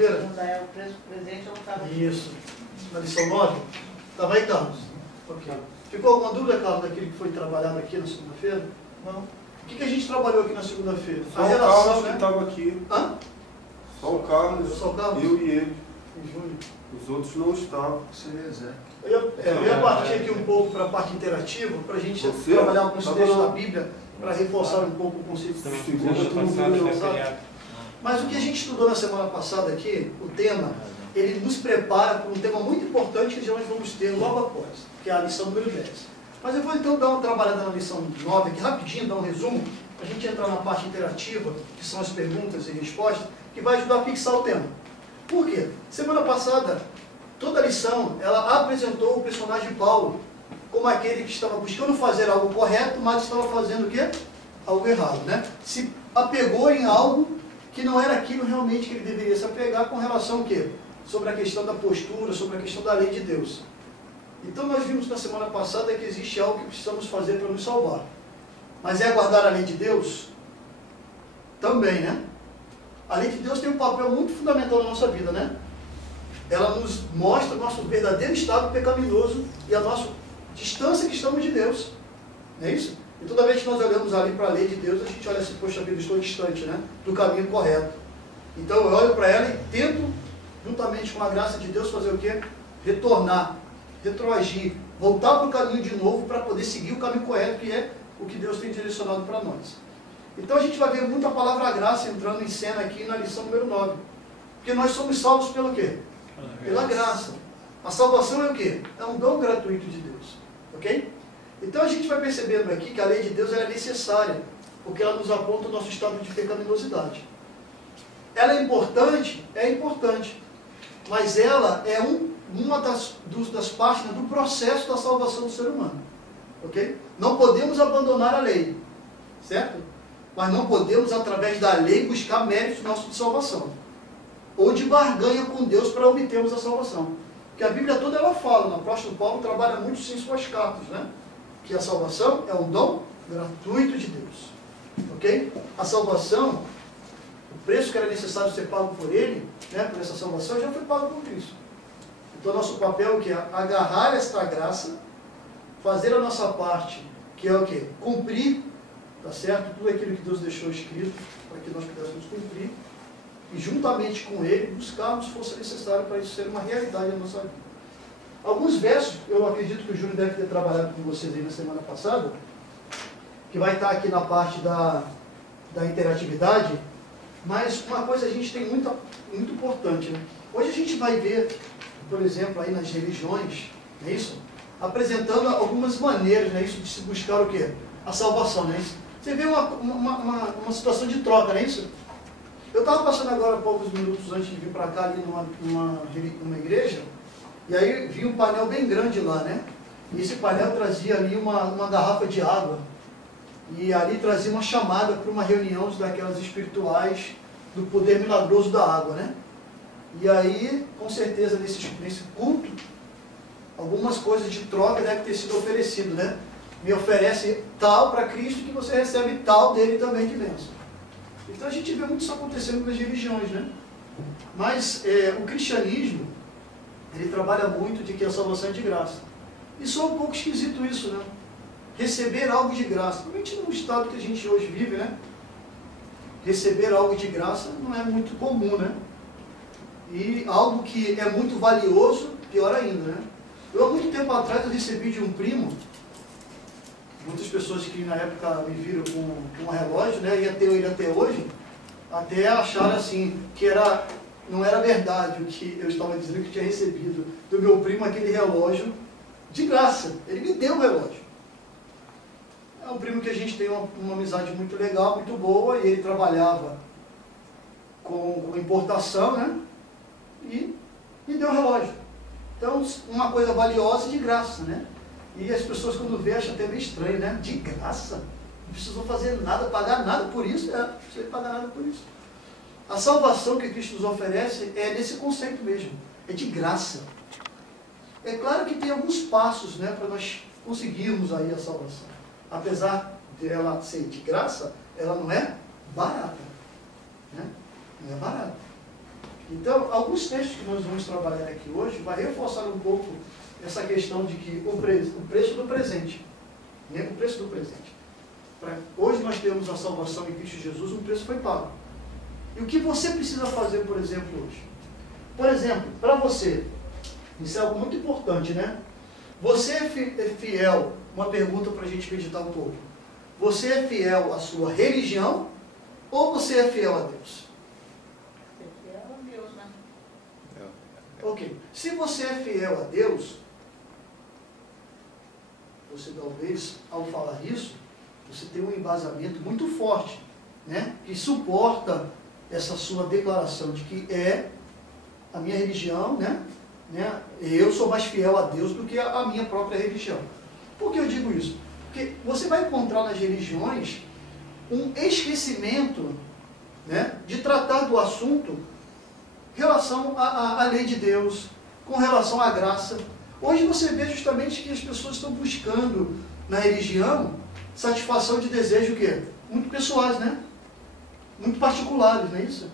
segunda-feira? Não é o preço presente, eu não estava aqui. Isso. Na lição 9? Estava aí, Carlos? Ok. Ficou alguma dúvida, Carlos, daquilo que foi trabalhado aqui na segunda-feira? Não. O que a gente trabalhou aqui na segunda-feira? Só o Carlos que estava aqui. Hã? Só o Carlos, Só o Carlos? eu e ele. E Júlio. Os outros não estavam. Eu ia partir aqui um pouco para a parte interativa, para a gente Você? trabalhar alguns Tá textos bom. da Bíblia, para reforçar um pouco o conceito de Segunda, Passado foi feriado. Mas o que a gente estudou na semana passada aqui, o tema, ele nos prepara para um tema muito importante que nós vamos ter logo após, que é a lição número 10. Mas eu vou então dar uma trabalhada na lição 9 aqui, rapidinho, dar um resumo, para a gente entrar na parte interativa, que são as perguntas e respostas, que vai ajudar a fixar o tema. Por quê? Semana passada, toda a lição, ela apresentou o personagem Paulo como aquele que estava buscando fazer algo correto, mas estava fazendo o quê? Algo errado, né? Se apegou em algo que não era aquilo realmente que ele deveria se apegar com relação ao quê? Sobre a questão da postura, sobre a questão da lei de Deus. Então nós vimos na semana passada que existe algo que precisamos fazer para nos salvar. Mas é guardar a lei de Deus? Também, né? A lei de Deus tem um papel muito fundamental na nossa vida, né? Ela nos mostra o nosso verdadeiro estado pecaminoso e a nossa distância que estamos de Deus. Não é isso? E toda vez que nós olhamos ali para a lei de Deus, a gente olha assim, poxa vida, eu estou distante, né? Do caminho correto. Então eu olho para ela e tento, juntamente com a graça de Deus, fazer o quê? Retornar, retroagir, voltar para o caminho de novo para poder seguir o caminho correto, que é o que Deus tem direcionado para nós. Então a gente vai ver muita palavra graça entrando em cena aqui na lição número 9. Porque nós somos salvos pelo quê? Pela graça. A salvação é o quê? É um dom gratuito de Deus. Ok? Então a gente vai percebendo aqui que a lei de Deus é necessária, porque ela nos aponta o nosso estado de pecaminosidade. Ela é importante? É importante. Mas ela é uma das páginas do processo da salvação do ser humano. Ok? Não podemos abandonar a lei. Certo? Mas não podemos, através da lei, buscar méritos nossos de salvação. Ou de barganha com Deus para obtermos a salvação. Porque a Bíblia toda ela fala, o apóstolo Paulo trabalha muito sim em suas cartas, né? Que a salvação é um dom gratuito de Deus. Ok? A salvação, o preço que era necessário ser pago por ele, né, por essa salvação, já foi pago por Cristo. Então nosso papel é o quê? Agarrar esta graça, fazer a nossa parte, que é o quê? Cumprir, tá certo? Tudo aquilo que Deus deixou escrito, para que nós pudéssemos cumprir, e juntamente com ele, buscarmos força necessária para isso ser uma realidade na nossa vida. Alguns versos, eu acredito que o Júlio deve ter trabalhado com vocês aí na semana passada, que vai estar aqui na parte da interatividade, mas uma coisa a gente tem muito importante, né? Hoje a gente vai ver, por exemplo, aí nas religiões, não é isso? Apresentando algumas maneiras, não é isso? De se buscar o quê? A salvação, não é isso? Você vê uma situação de troca, não é isso? Eu estava passando agora poucos minutos antes de vir para cá, ali numa igreja, e aí vi um painel bem grande lá, né? E esse painel trazia ali uma garrafa de água. E ali trazia uma chamada para uma reunião daquelas espirituais do poder milagroso da água, né? E aí, com certeza, nesse culto, algumas coisas de troca devem ter sido oferecido, né? Me oferece tal para Cristo que você recebe tal dele também de bênção. Então a gente vê muito isso acontecendo nas religiões, né? Mas o cristianismo, ele trabalha muito de que a salvação é de graça. E só um pouco esquisito isso, né? Receber algo de graça. Principalmente no estado que a gente hoje vive, né? Receber algo de graça não é muito comum, né? E algo que é muito valioso, pior ainda, né? Eu, há muito tempo atrás, eu recebi de um primo, muitas pessoas que na época me viram com um relógio, né? Ia ter ele até hoje, até acharam assim, que não era verdade o que eu estava dizendo, que eu tinha recebido do meu primo aquele relógio de graça. Ele me deu o relógio. É um primo que a gente tem uma amizade muito legal, muito boa, e ele trabalhava com importação, né? E me deu o relógio. Então, uma coisa valiosa e de graça, né? E as pessoas, quando vê, acham até meio estranho, né? De graça? Não precisou fazer nada, pagar nada por isso? Não precisa pagar nada por isso. A salvação que Cristo nos oferece é nesse conceito mesmo. É de graça. É claro que tem alguns passos, né, para nós conseguirmos aí a salvação. Apesar de ela ser de graça, ela não é barata. Né? Não é barata. Então, alguns textos que nós vamos trabalhar aqui hoje vai reforçar um pouco essa questão de que o preço do presente, né? O preço do presente. Hoje nós temos a salvação em Cristo Jesus, um preço foi pago. E o que você precisa fazer, por exemplo, hoje? Por exemplo, para você, isso é algo muito importante, né? Você é fiel, uma pergunta para a gente meditar um pouco. Você é fiel à sua religião ou você é fiel a Deus? Você é fiel a Deus, né? Ok. Se você é fiel a Deus, você talvez, ao falar isso, você tem um embasamento muito forte, né? Que suporta essa sua declaração de que é a minha religião, né? Eu sou mais fiel a Deus do que a minha própria religião. Por que eu digo isso? Porque você vai encontrar nas religiões um esquecimento, né, de tratar do assunto em relação à lei de Deus, com relação à graça. Hoje você vê justamente que as pessoas estão buscando na religião satisfação de desejo o quê? Muito pessoais, né? Muito particulares, não é isso?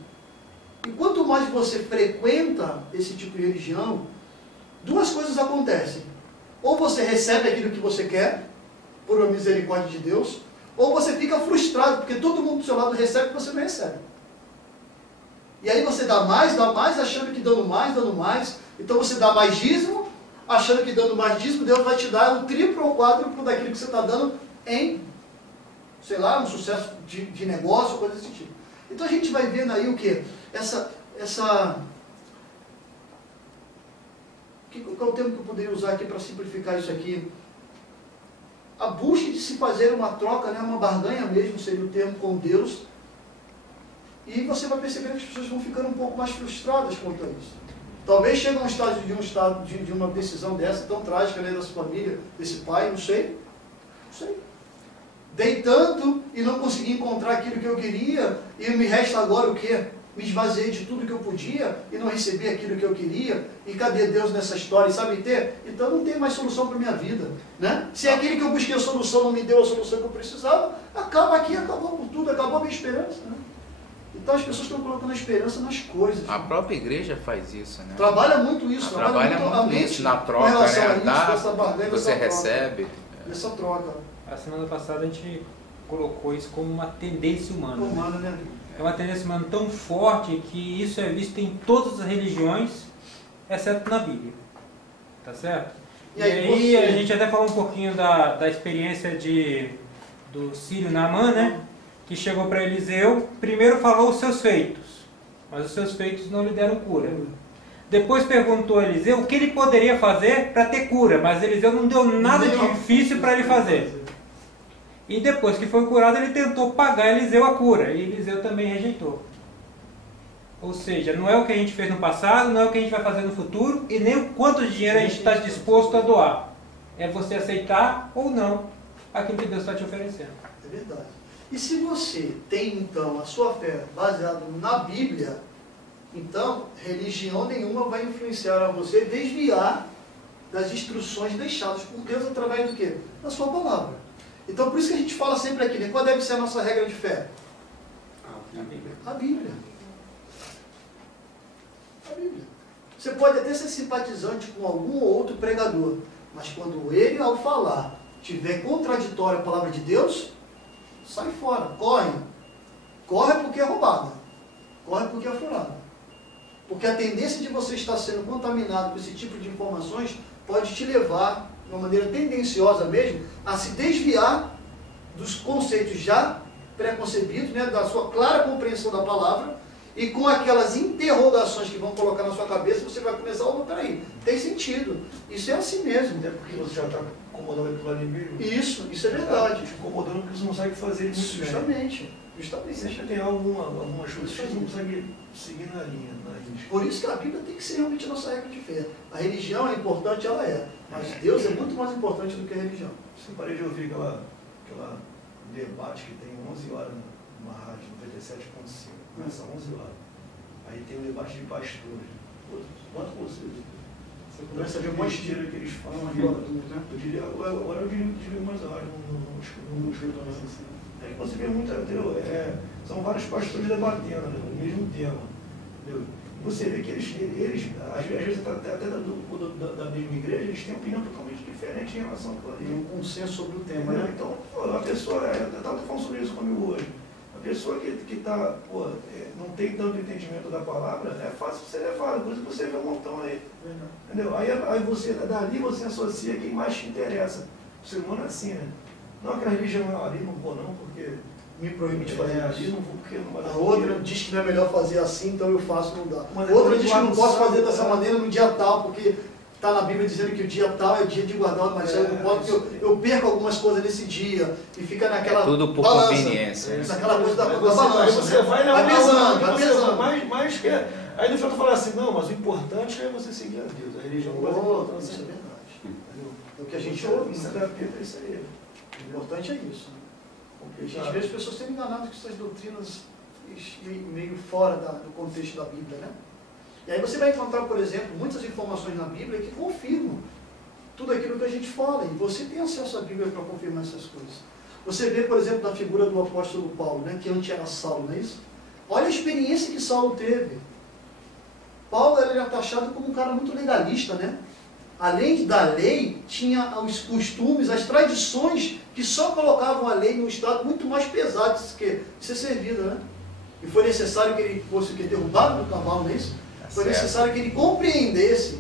E quanto mais você frequenta esse tipo de religião, duas coisas acontecem. Ou você recebe aquilo que você quer, por uma misericórdia de Deus, ou você fica frustrado, porque todo mundo do seu lado recebe e você não recebe. E aí você dá mais, achando que dando mais. Então você dá mais dízimo, achando que dando mais dízimo, Deus vai te dar um triplo ou quádruplo daquilo que você está dando em, sei lá, um sucesso de negócio, coisa desse tipo. Então a gente vai vendo aí o quê? Qual é o termo que eu poderia usar aqui para simplificar isso aqui? A busca de se fazer uma troca, né, uma barganha mesmo, seria o termo, com Deus. E você vai perceber que as pessoas vão ficando um pouco mais frustradas quanto a isso. Talvez chegue a um estágio de uma decisão dessa, tão trágica, né, dessa família, desse pai, não sei. Dei tanto e não consegui encontrar aquilo que eu queria, e me resta agora o quê? Me esvaziei de tudo que eu podia e não recebi aquilo que eu queria. E cadê Deus nessa história? E sabe ter? Então não tem mais solução para a minha vida, né? Se aquele que eu busquei a solução não me deu a solução que eu precisava, acaba aqui, acabou por tudo, acabou a minha esperança, né? Então as pessoas estão colocando a esperança nas coisas. A própria igreja faz isso, né? Trabalha muito isso. Trabalha muito isso na troca, né? Dá, você recebe. Nessa troca. A semana passada a gente colocou isso como uma tendência humana. Humana, né? É uma tendência humana tão forte que isso é visto em todas as religiões, exceto na Bíblia. Tá certo? E aí a gente até falou um pouquinho da experiência do Sírio Naamã, né? Que chegou para Eliseu, primeiro falou os seus feitos, mas os seus feitos não lhe deram cura. Depois perguntou a Eliseu o que ele poderia fazer para ter cura, mas Eliseu não deu nada de difícil para ele fazer. E depois que foi curado, ele tentou pagar Eliseu a cura, e Eliseu também rejeitou. Ou seja, não é o que a gente fez no passado, não é o que a gente vai fazer no futuro, e nem o quanto de dinheiro a gente está disposto a doar. É você aceitar ou não aquilo que Deus está te oferecendo. É verdade. E se você tem, então, a sua fé baseada na Bíblia, então, religião nenhuma vai influenciar a você desviar das instruções deixadas por Deus através do quê? Da sua palavra. Então, por isso que a gente fala sempre aqui, né? Qual deve ser a nossa regra de fé? A Bíblia. A Bíblia. A Bíblia. Você pode até ser simpatizante com algum ou outro pregador, mas quando ele, ao falar, tiver contraditório à palavra de Deus, sai fora, corre. Corre porque é roubada. Corre porque é furada. Porque a tendência de você estar sendo contaminado com esse tipo de informações pode te levar, de uma maneira tendenciosa mesmo, a se desviar dos conceitos já preconcebidos, né, da sua clara compreensão da palavra, e com aquelas interrogações que vão colocar na sua cabeça, você vai começar a falar, peraí, tem sentido. Isso é assim mesmo. Até porque você já está incomodando aquilo ali mesmo. Isso é verdade. Te incomodando porque você não consegue fazer isso. Justamente. Você já tem algumas coisas que você não consegue seguir na linha. Por isso que a Bíblia tem que ser realmente a nossa regra de fé. A religião é importante, ela é. Mas Deus é muito mais importante do que a religião. Você parei de ouvir aquela debate que tem 11 horas numa rádio 97.5. Começa 11 horas. Aí tem um debate de pastores. Quanto você começa a ver um monte de que eles falam ali. Eu diria, agora eu diria mais a rádio, não escuto mais assim. É que você vê muito, entendeu? São vários pastores debatendo, né, o mesmo tema. Entendeu? você vê que eles às vezes, até da mesma igreja, eles têm opinião totalmente diferente em relação ao Tem um consenso sobre o tema, né? né? Então, pô, a pessoa, eu estava falando sobre isso comigo hoje, a pessoa que tá, não tem tanto entendimento da palavra, é fácil você levar, por isso que você vê um montão aí. Entendeu? Aí você, dali você associa quem mais te interessa. O ser humano é assim, né? Não que a religião ali não vou não, porque Me proíbe de fazer ali isso. não vou porque não vai dar A outra dinheiro. diz que não é melhor fazer assim, então eu faço, não dá. Mas Outra depois diz lá que não no posso sábado, fazer dessa né? maneira no dia tal, porque está na Bíblia dizendo que o dia tal é dia de guardar, mas eu não posso, porque eu perco algumas coisas nesse dia e fica naquela Tudo por balança, conveniência. naquela coisa da Aí balança. você vai vai pesando, vai pesando. mais que aí no final tu fala assim, não, mas o importante é você seguir a Deus. A religião não faz Isso é importância. verdade. É o que a gente ouve, Isso né? é isso aí. O importante é isso. A gente vê as pessoas sendo enganadas com essas doutrinas meio fora do contexto da Bíblia, né? E aí você vai encontrar, por exemplo, muitas informações na Bíblia que confirmam tudo aquilo que a gente fala. E você tem acesso à Bíblia para confirmar essas coisas. Você vê, por exemplo, na figura do apóstolo Paulo, né, que antes era Saulo, não é isso? Olha a experiência que Saulo teve. Paulo era taxado como um cara muito legalista, né? Além da lei, tinha os costumes, as tradições que só colocavam a lei num estado muito mais pesado de ser servida, né? E foi necessário que ele fosse derrubado do cavalo, não é isso? Foi necessário que ele compreendesse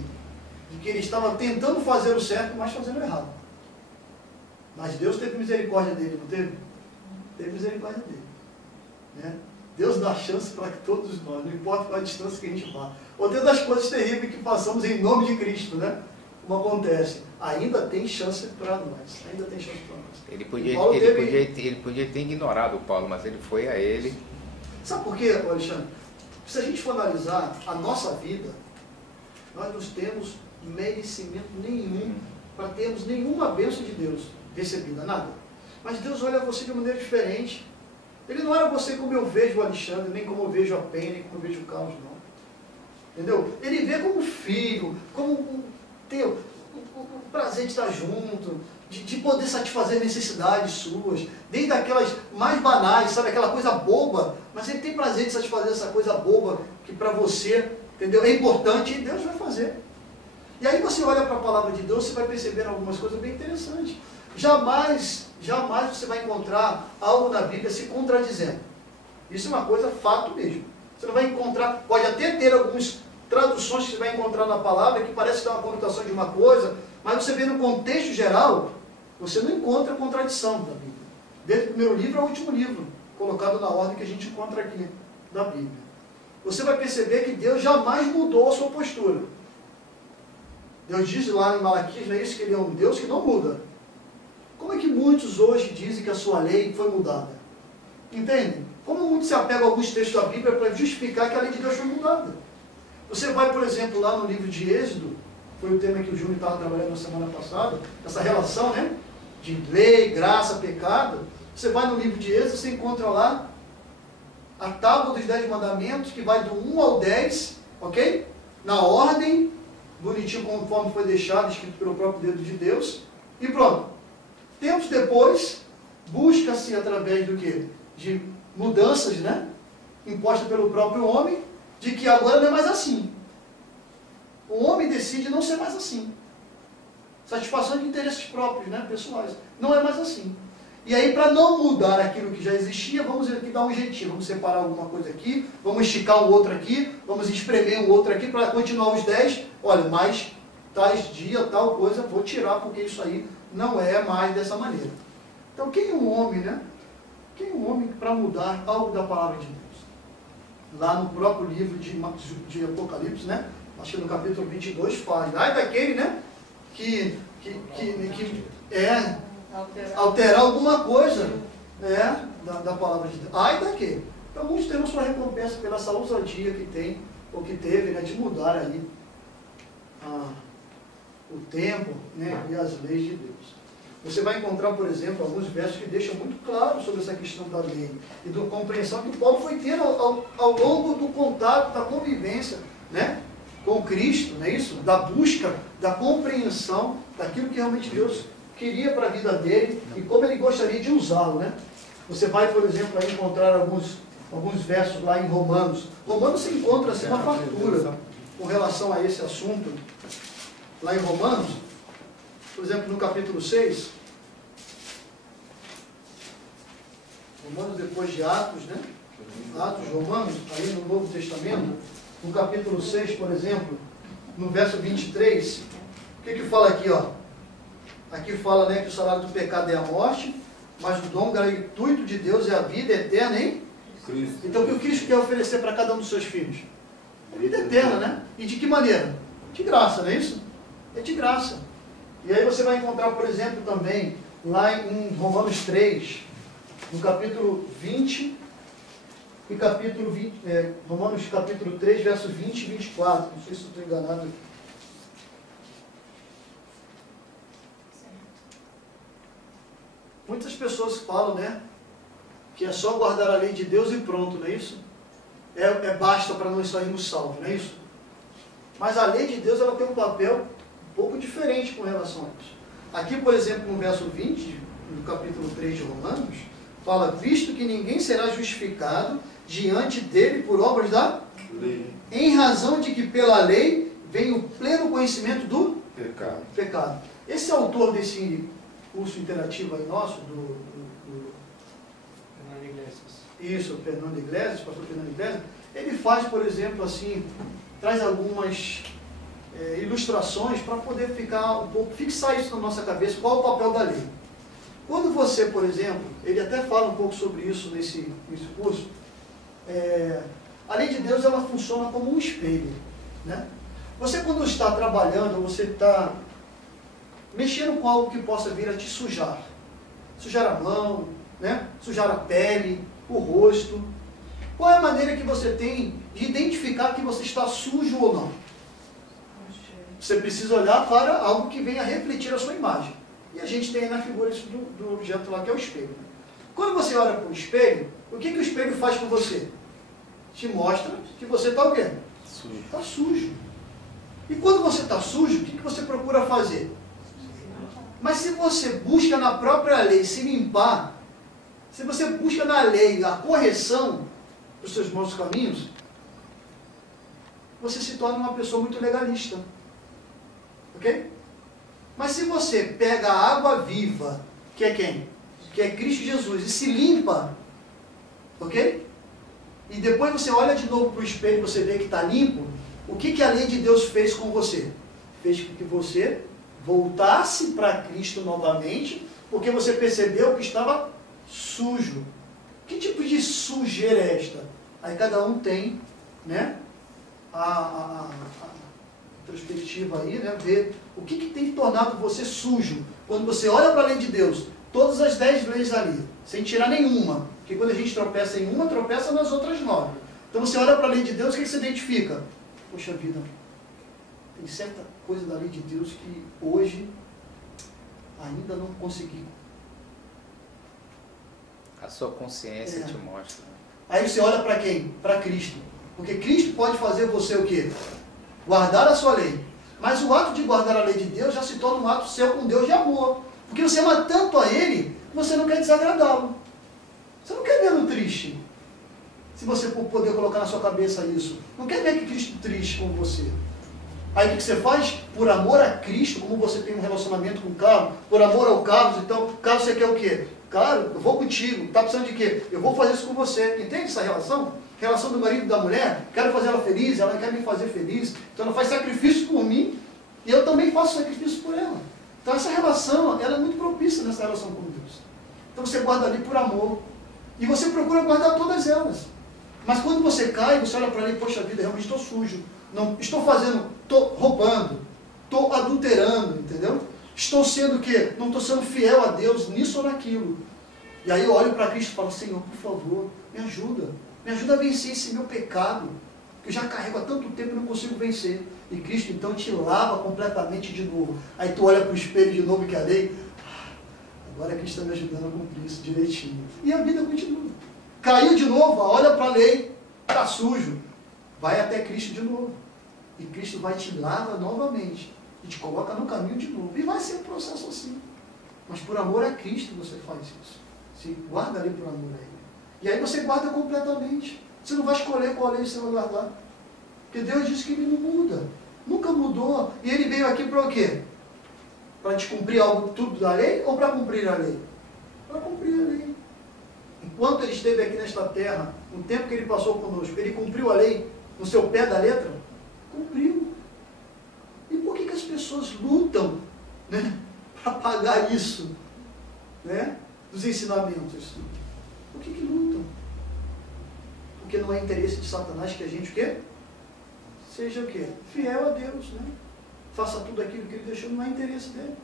de que ele estava tentando fazer o certo, mas fazendo o errado. Mas Deus teve misericórdia dele, não teve? Teve misericórdia dele. Né? Deus dá chance para que todos nós, não importa qual a distância que a gente vá. Outra das coisas terríveis que passamos em nome de Cristo, né? Como acontece, ainda tem chance para nós. Ainda tem chance para nós. Ele podia ter ignorado o Paulo, mas ele foi a ele. Sabe por quê, Alexandre? Se a gente for analisar a nossa vida, nós não temos merecimento nenhum para termos nenhuma bênção de Deus recebida, nada. Mas Deus olha você de maneira diferente. Ele não olha você como eu vejo o Alexandre, nem como eu vejo a Penha, nem como eu vejo o Carlos, não. Entendeu? Ele vê como filho, como ter o prazer de estar junto, de poder satisfazer necessidades suas, desde aquelas mais banais, sabe, aquela coisa boba, mas ele tem prazer de satisfazer essa coisa boba que para você, entendeu, é importante e Deus vai fazer. E aí você olha para a palavra de Deus, você vai perceber algumas coisas bem interessantes. Jamais você vai encontrar algo na Bíblia se contradizendo. Isso é uma coisa fato mesmo. Você não vai encontrar, pode até ter algumas traduções que você vai encontrar na palavra que parece ter uma conotação de uma coisa, mas você vê no contexto geral, você não encontra contradição da Bíblia. Desde o primeiro livro ao último livro, colocado na ordem que a gente encontra aqui da Bíblia. Você vai perceber que Deus jamais mudou a sua postura. Deus diz lá em Malaquias, não é isso, que Ele é um Deus que não muda. Como é que muitos hoje dizem que a sua lei foi mudada? Entendem? Como muitos se apegam a alguns textos da Bíblia para justificar que a lei de Deus foi mudada. Você vai, por exemplo, lá no livro de Êxodo, foi o tema que o Júnior estava trabalhando na semana passada, essa relação, né, de lei, graça, pecado. Você vai no livro de Êxodo, você encontra lá a tábua dos 10 mandamentos, que vai do 1 ao 10, ok? Na ordem, bonitinho conforme foi deixado, escrito pelo próprio dedo de Deus, e pronto. Tempos depois, busca-se através do quê? De mudanças, né, impostas pelo próprio homem, de que agora não é mais assim. O homem decide não ser mais assim. Satisfação de interesses próprios, né, pessoais. Não é mais assim. E aí, para não mudar aquilo que já existia, vamos aqui dar um jeitinho. Vamos separar alguma coisa aqui, vamos esticar o outro aqui, vamos espremer o outro aqui para continuar os 10. Olha, mas tais dia, tal coisa, vou tirar porque isso aí não é mais dessa maneira. Então, quem é um homem, né? Quem é um homem para mudar algo da palavra de Deus? Lá no próprio livro de Apocalipse, né? Acho que no capítulo 22 fala. Ai daquele, né? Que alterar alguma coisa, né? Da palavra de Deus. Ai daquele. Então, muitos terão sua recompensa pela essa ousadia que tem, ou que teve, né? De mudar aí o tempo, né? E as leis de Deus. Você vai encontrar, por exemplo, alguns versos que deixam muito claro sobre essa questão da lei e da compreensão que o Paulo foi ter ao longo do contato, da convivência, né, com Cristo, não é isso? Da busca, da compreensão daquilo que realmente Deus queria para a vida dele e como ele gostaria de usá-lo, né? Você vai, por exemplo, aí encontrar alguns alguns versos lá em Romanos. Romanos se encontra assim, uma fartura com relação a esse assunto. Lá em Romanos, por exemplo, no capítulo 6, Romanos depois de Atos, né? Atos, Romanos, aí no Novo Testamento, no capítulo 6, por exemplo, no verso 23, o que fala aqui, ó? Aqui fala, né, que o salário do pecado é a morte, mas o dom gratuito de Deus é a vida eterna em Cristo. Então o que o Cristo quer oferecer para cada um dos seus filhos? A vida eterna, né? E de que maneira? De graça, não é isso? É de graça. E aí você vai encontrar, por exemplo, também, lá em Romanos 3, no capítulo 20, e capítulo 20, Romanos capítulo 3, versos 20 e 24. Não sei se eu estou enganado. Muitas pessoas falam, né, que é só guardar a lei de Deus e pronto, não é isso? Basta para nós sairmos salvos, não é isso? Mas a lei de Deus, ela tem um papel um pouco diferente com relação a isso. Aqui, por exemplo, no verso 20, no capítulo 3 de Romanos, fala, visto que ninguém será justificado diante dele por obras da Lei. Em razão de que pela lei vem o pleno conhecimento do Pecado. Esse autor desse curso interativo aí nosso, Fernando Iglesias, pastor Fernando Iglesias, ele faz, por exemplo, assim, traz algumas ilustrações para poder ficar um pouco, fixar isso na nossa cabeça, qual é o papel da lei. Quando você, por exemplo, ele até fala um pouco sobre isso nesse curso, a lei de Deus, ela funciona como um espelho, né? Você, quando está trabalhando, você está mexendo com algo que possa vir a te sujar a mão, né? Sujar a pele, o rosto. Qual é a maneira que você tem de identificar que você está sujo ou não? Você precisa olhar para algo que venha refletir a sua imagem. E a gente tem aí na figura isso do objeto lá, que é o espelho. Quando você olha para o espelho, o que o espelho faz com você? Te mostra que você está o quê? Sujo. Está sujo. E quando você está sujo, o que você procura fazer? Mas se você busca na própria lei se limpar, se você busca na lei a correção dos seus maus caminhos, você se torna uma pessoa muito legalista. Ok? Mas se você pega a água viva, que é quem? Que é Cristo Jesus, e se limpa, ok? E depois você olha de novo para o espelho e você vê que está limpo, o que a lei de Deus fez com você? Fez com que você voltasse para Cristo novamente, porque você percebeu que estava sujo. Que tipo de sujeira é esta? Aí cada um tem, né, a perspectiva aí, né, ver o que tem tornado você sujo. Quando você olha para a lei de Deus, todas as 10 leis ali, sem tirar nenhuma, porque quando a gente tropeça em uma, tropeça nas outras 9. Então você olha para a lei de Deus, o que você identifica? Poxa vida, tem certa coisa da lei de Deus que hoje ainda não consegui. A sua consciência te mostra. Aí você olha para quem? Para Cristo. Porque Cristo pode fazer você o quê? Guardar a sua lei. Mas o ato de guardar a lei de Deus já se torna um ato seu com Deus de amor. Porque você ama tanto a Ele, que você não quer desagradá-lo. Você não quer vê-lo triste. Se você poder colocar na sua cabeça isso. Não quer ver que Cristo triste com você. Aí o que você faz? Por amor a Cristo, como você tem um relacionamento com o Carlos, por amor ao Carlos, então, Carlos, você quer o quê? Claro, eu vou contigo. Está precisando de quê? Eu vou fazer isso com você. Entende essa relação? Relação do marido e da mulher. Quero fazer ela feliz, ela quer me fazer feliz. Então ela faz sacrifício por mim e eu também faço sacrifício por ela. Então essa relação, ela é muito propícia nessa relação com Deus. Então você guarda ali por amor. E você procura guardar todas elas. Mas quando você cai, você olha para ali, poxa vida, realmente estou sujo. Não, estou fazendo, estou roubando, estou adulterando, entendeu? Estou sendo o quê? Não estou sendo fiel a Deus nisso ou naquilo. E aí eu olho para Cristo e falo, Senhor, por favor, me ajuda. Me ajuda a vencer esse meu pecado, que eu já carrego há tanto tempo e não consigo vencer. E Cristo então te lava completamente de novo. Aí tu olha para o espelho de novo que a lei, agora Cristo está me ajudando a cumprir isso direitinho. E a vida continua. Caiu de novo, olha para a lei, está sujo. Vai até Cristo de novo. E Cristo vai te lavar novamente. E te coloca no caminho de novo. E vai ser um processo assim. Mas por amor a Cristo você faz isso. Se guarda ali por amor a Ele. E aí você guarda completamente. Você não vai escolher qual lei você vai guardar. Porque Deus disse que Ele não muda. Nunca mudou. E Ele veio aqui para o quê? Para descumprir algo tudo da lei ou para cumprir a lei? Para cumprir a lei. Enquanto Ele esteve aqui nesta terra, o tempo que Ele passou conosco, Ele cumpriu a lei no seu pé da letra? Cumpriu. E por que as pessoas lutam, né, para pagar isso, né, dos ensinamentos? Por que lutam? Porque não é interesse de Satanás que a gente o quê? Seja o quê? Fiel a Deus, né? Faça tudo aquilo que Ele deixou, não é interesse dele.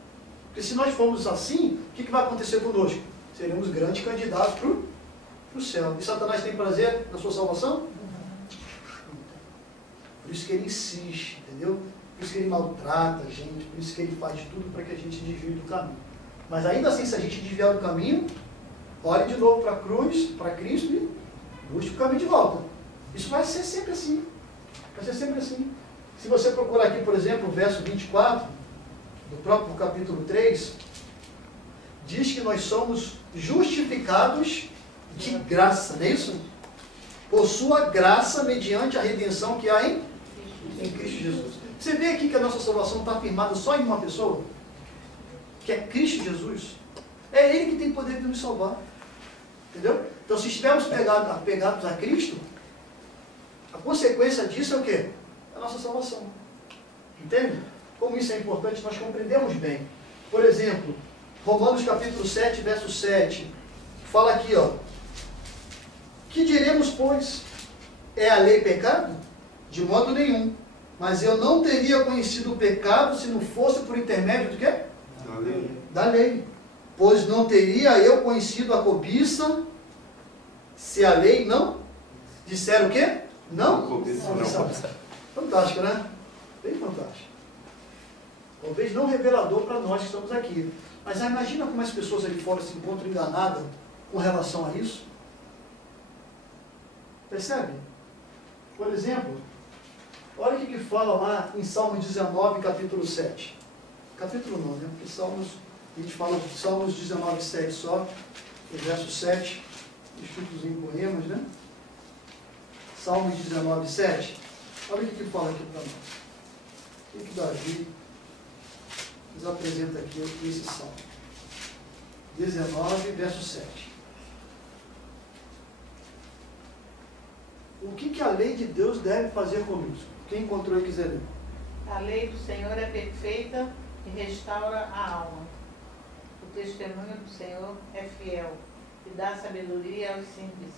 Porque se nós formos assim, o que vai acontecer conosco? Seremos grandes candidatos para o céu. E Satanás tem prazer na sua salvação? Por isso que ele insiste, entendeu? Por isso que ele maltrata a gente, por isso que ele faz tudo para que a gente desvie do caminho. Mas ainda assim, se a gente desviar do caminho, olhe de novo para a cruz, para Cristo e busque o caminho de volta. Isso vai ser sempre assim. Vai ser sempre assim. Se você procurar aqui, por exemplo, o verso 24, do próprio capítulo 3, diz que nós somos justificados de graça, não é isso? Por sua graça, mediante a redenção que há em Cristo Jesus. Você vê aqui que a nossa salvação está firmada só em uma pessoa? Que é Cristo Jesus. É Ele que tem poder de nos salvar. Entendeu? Então, se estivermos apegados a Cristo, a consequência disso é o quê? A nossa salvação. Entende? Como isso é importante, nós compreendemos bem. Por exemplo, Romanos capítulo 7, verso 7, fala aqui, ó. Que diremos, pois? É a lei pecado? De modo nenhum. Mas eu não teria conhecido o pecado se não fosse por intermédio do quê? Da lei. Da lei. Pois não teria eu conhecido a cobiça se a lei não disser o quê? Não? Cobiça não. Fantástico, né? Bem fantástico. Talvez não revelador para nós que estamos aqui. Mas imagina como as pessoas ali fora se encontram enganadas com relação a isso. Percebe? Por exemplo, olha o que fala lá em Salmos 19, capítulo 7. Capítulo não, né? Porque Salmos, a gente fala de Salmos 19, 7 só, o verso 7, escritos em poemas, né? Salmos 19, 7. Olha o que fala aqui para nós. O que Davi nos apresenta aqui esse salmo. 19, verso 7. O que a lei de Deus deve fazer conosco? Quem encontrou e quiser ler. A lei do Senhor é perfeita e restaura a alma. O testemunho do Senhor é fiel e dá sabedoria aos simples.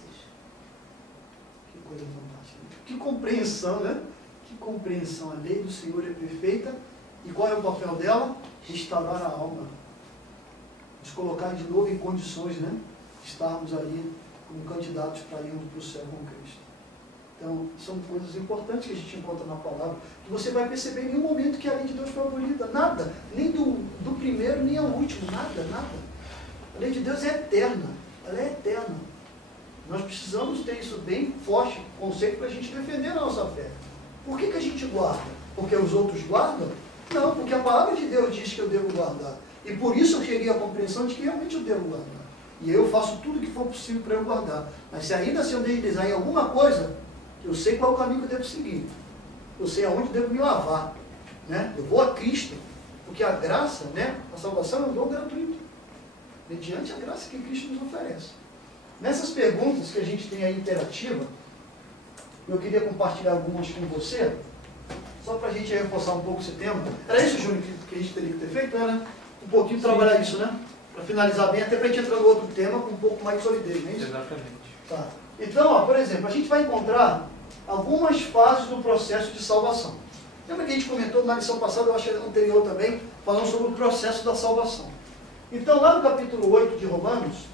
Que coisa fantástica. Que compreensão, né? Que compreensão. A lei do Senhor é perfeita. E qual é o papel dela? Restaurar a alma. Nos colocar de novo em condições, né? De estarmos ali como candidatos para irmos para o céu com Cristo. Então, são coisas importantes que a gente encontra na palavra. Que você vai perceber em nenhum momento que a lei de Deus foi abolida. Nada. Nem do primeiro, nem ao último. Nada, nada. A lei de Deus é eterna. Ela é eterna. Nós precisamos ter isso bem forte, conceito, para a gente defender a nossa fé. Por que a gente guarda? Porque os outros guardam? Não, porque a palavra de Deus diz que eu devo guardar. E por isso eu cheguei à compreensão de que realmente eu devo guardar. E eu faço tudo o que for possível para eu guardar. Mas se ainda assim eu deslizar em alguma coisa, eu sei qual é o caminho que eu devo seguir. Eu sei aonde eu devo me lavar. Né? Eu vou a Cristo. Porque a graça, né? A salvação é um dom gratuito. Mediante a graça que Cristo nos oferece. Nessas perguntas que a gente tem aí interativa, eu queria compartilhar algumas com você, só para a gente reforçar um pouco esse tema. Era isso, Júnior, que a gente teria que ter feito? Era um pouquinho trabalhar isso, né? Para finalizar bem, até para a gente entrar no outro tema com um pouco mais de solidez, não é isso? Exatamente. Tá. Então, ó, por exemplo, a gente vai encontrar algumas fases do processo de salvação. Lembra que a gente comentou na lição passada, eu acho que anterior também, falando sobre o processo da salvação. Então, lá no capítulo 8 de Romanos,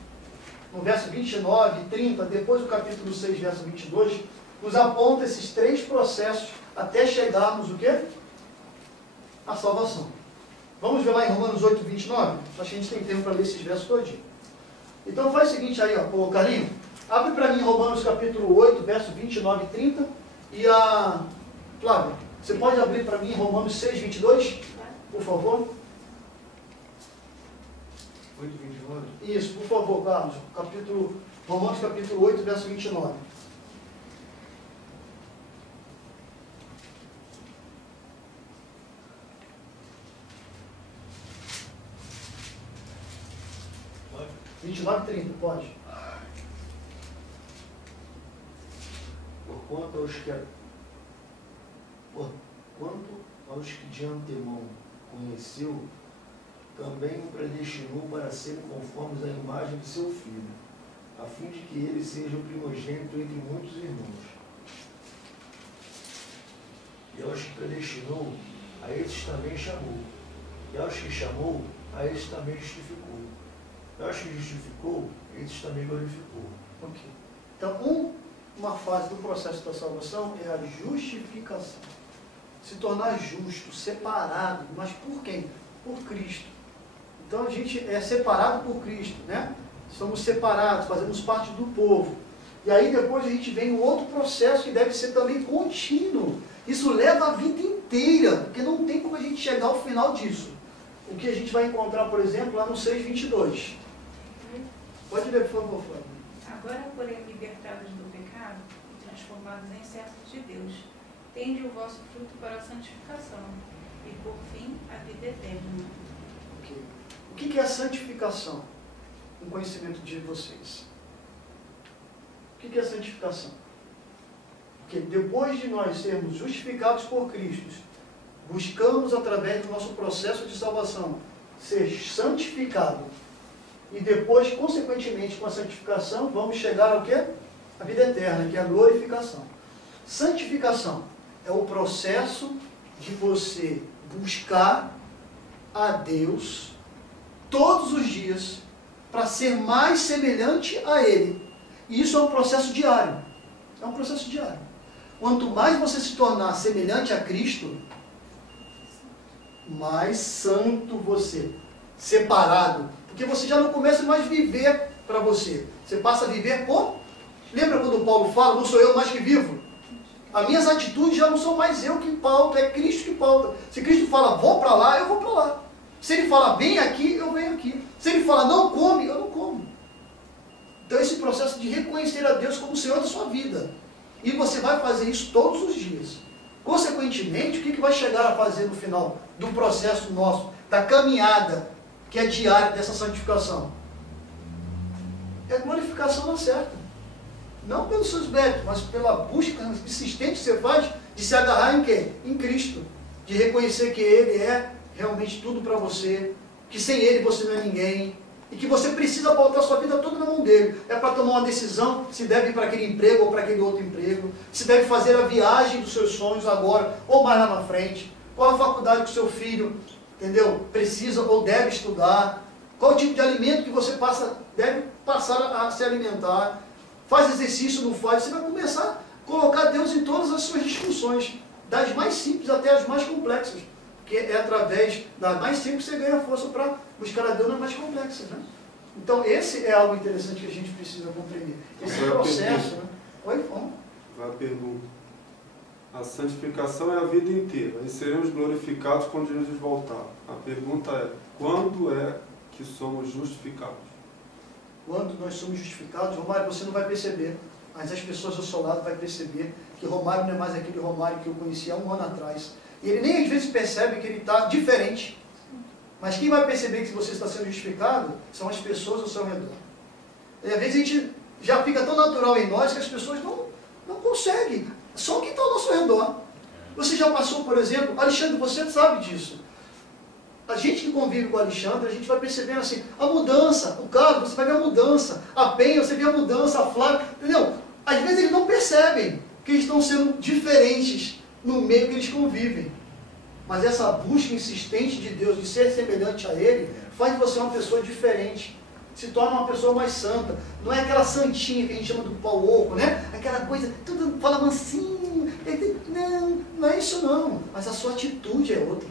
no verso 29 e 30, depois do capítulo 6, verso 22, nos aponta esses três processos até chegarmos o quê? A salvação. Vamos ver lá em Romanos 8, 29? Acho que a gente tem tempo para ler esses versos todinho. Então faz o seguinte aí, ó, ô Carinho, abre para mim Romanos capítulo 8, verso 29 e 30, e a Flávia, você pode abrir para mim Romanos 6, 22, por favor? 8, 29. Isso, por favor, Carlos, capítulo Romanos capítulo 8, verso 29. Pode? 29 e 30, pode. Porquanto aos que de antemão conheceu, também o predestinou para serem conformes à imagem de seu Filho, a fim de que ele seja o primogênito entre muitos irmãos. E aos que predestinou, a esses também chamou. E aos que chamou, a esses também justificou. E aos que justificou, esses também glorificou. Ok. Então, uma fase do processo da salvação é a justificação. Se tornar justo, separado, mas por quem? Por Cristo. Então a gente é separado por Cristo, né? Somos separados, fazemos parte do povo. E aí depois a gente vem um outro processo que deve ser também contínuo. Isso leva a vida inteira, porque não tem como a gente chegar ao final disso. O que a gente vai encontrar, por exemplo, lá no 6:22. Pode ler, por favor, Flávio. Agora, porém, libertados do pecado e transformados em servos de Deus, tende o vosso fruto para a santificação e, por fim, a vida eterna. Okay. O que é a santificação? No conhecimento de vocês. O que é a santificação? Porque depois de nós sermos justificados por Cristo, buscamos através do nosso processo de salvação ser santificado. E depois, consequentemente, com a santificação, vamos chegar ao quê? A vida eterna, que é a glorificação. Santificação é o processo de você buscar a Deus todos os dias para ser mais semelhante a Ele. E isso é um processo diário. É um processo diário. Quanto mais você se tornar semelhante a Cristo, mais santo você, separado. Porque você já não começa mais a viver para você. Você passa a viver por... Lembra quando Paulo fala, não sou eu mais que vivo? As minhas atitudes já não são mais eu que pauto, é Cristo que pauta. Se Cristo fala, vou para lá, eu vou para lá. Se Ele fala, vem aqui, eu venho aqui. Se Ele fala, não come, eu não como. Então esse processo de reconhecer a Deus como o Senhor da sua vida. E você vai fazer isso todos os dias. Consequentemente, o que vai chegar a fazer no final do processo nosso, da caminhada, que é diária dessa santificação? É a glorificação na certa. Não pelos seus méritos, mas pela busca insistente que você faz de se agarrar em quem? Em Cristo. De reconhecer que Ele é realmente tudo para você, que sem Ele você não é ninguém, e que você precisa botar sua vida toda na mão dele. É para tomar uma decisão se deve ir para aquele emprego ou para aquele outro emprego, se deve fazer a viagem dos seus sonhos agora ou mais lá na frente, qual a faculdade que o seu filho, entendeu, precisa ou deve estudar, qual o tipo de alimento que você deve passar a se alimentar, faz exercício, não faz, você vai começar a colocar Deus em todas as suas discussões, das mais simples até as mais complexas. Porque é através da mais simples que você ganha força para buscar a Deus nas mais complexas, né? Então esse é algo interessante que a gente precisa compreender. Esse processo, né? Oi, como? Vai a pergunta. A santificação é a vida inteira. E seremos glorificados quando Jesus voltar. A pergunta é, quando é que somos justificados? Quando nós somos justificados, Romário, você não vai perceber, mas as pessoas ao seu lado vão perceber que Romário não é mais aquele Romário que eu conhecia há um ano atrás. E ele nem às vezes percebe que ele está diferente. Mas quem vai perceber que você está sendo justificado são as pessoas ao seu redor. E às vezes a gente já fica tão natural em nós que as pessoas não conseguem. Só quem está ao nosso redor. Você já passou, por exemplo, Alexandre, você sabe disso. A gente que convive com o Alexandre, a gente vai percebendo assim, a mudança, o Carlos, você vai ver a mudança, a Penha, você vê a mudança, a Flávia, entendeu? Às vezes eles não percebem que eles estão sendo diferentes no meio que eles convivem. Mas essa busca insistente de Deus, de ser semelhante a Ele, faz de você uma pessoa diferente. Se torna uma pessoa mais santa. Não é aquela santinha que a gente chama do pau oco, né? Aquela coisa, tudo fala mansinho. Não, não é isso não. Mas a sua atitude é outra.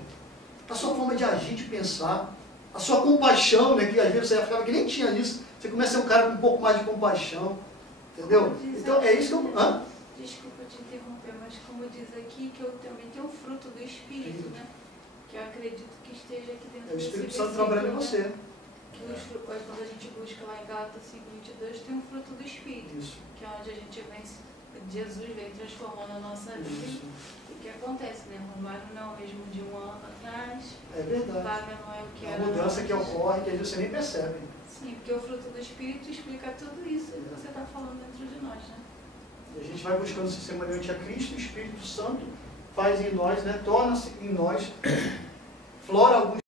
A sua forma de agir, de pensar. A sua compaixão, né? Que às vezes você achava que nem tinha isso. Você começa a ser um cara com um pouco mais de compaixão. Entendeu? Então é isso que eu... Hã? Desculpa te interromper, mas como diz aqui, que eu também tenho o fruto do Espírito, né? Que eu acredito que esteja aqui dentro É o desse Espírito Santo versículo, trabalhando em né? você. quando a gente busca lá em Gálatas 5:22, tem um fruto do Espírito, Isso. que é onde a gente vem, Jesus vem transformando a nossa vida. Isso. E o que acontece, né? O Mário não é o mesmo de um ano atrás. É verdade. O Wagner não é o que É era uma mudança que antes. ocorre que às vezes você nem percebe. Sim, porque o fruto do Espírito explica tudo isso que você está falando dentro de nós, né? E a gente vai buscando se semelhante a Cristo, o Espírito Santo faz em nós, né? Torna-se em nós, flora alguns